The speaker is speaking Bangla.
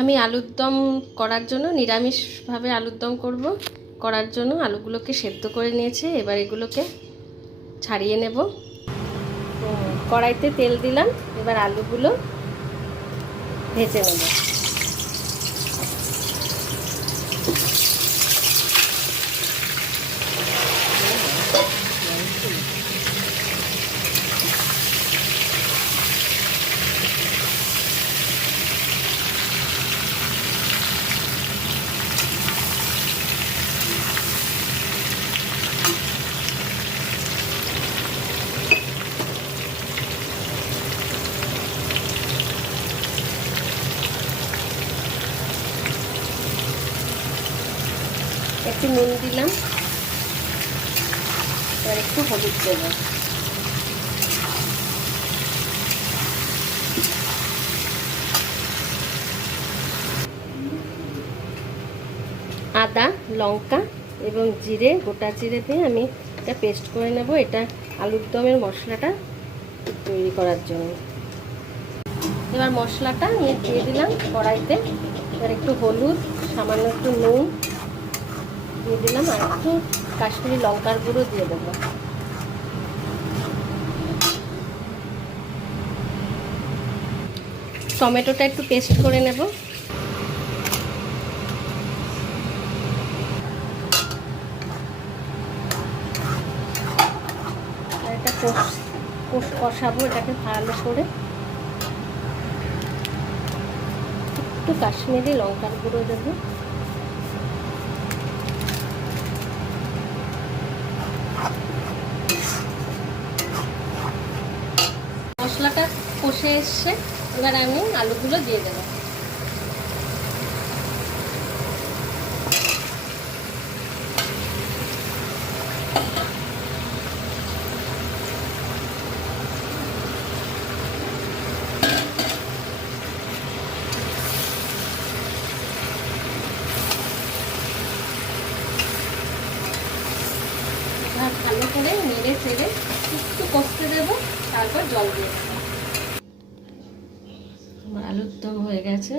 আমি আলুর দম করার জন্য নিরামিষভাবে আলুর দম করার জন্য আলুগুলোকে সেদ্ধ করে নিয়েছি। এবার এগুলোকে ছাড়িয়ে নেব। কড়াইতে তেল দিলাম, এবার আলুগুলো ভেজে নেব। একটু নুন দিলাম, এবার একটু হলুদ দেব। আদা, লঙ্কা এবং জিরে, গোটা জিরে দিয়ে আমি এটা পেস্ট করে নেব। এটা আলুর দমের মশলাটা তৈরি করার জন্য। এবার মশলাটা নিয়ে দিয়ে দিলাম কড়াইতে। এবার একটু হলুদ, সামান্য একটু নুন দিয়ে দিলাম, আর একটু কাশ্মীরি লঙ্কার গুঁড়ো দিয়ে দেবো। টমেটোটা একটু পেস্ট করে নেব। এটা কষাবো এটাকে ভালো করে। একটু কাশ্মীরি লঙ্কার গুঁড়ো দেবো। মশলাটা কষে এসছে, এবার আমি আলুগুলো দিয়ে দেবো। ভালো করে নেড়ে চেড়ে একটু কষতে দেবো, তারপর জল দিয়ে দেবো। আমার আলুর দম হয়ে গেছে।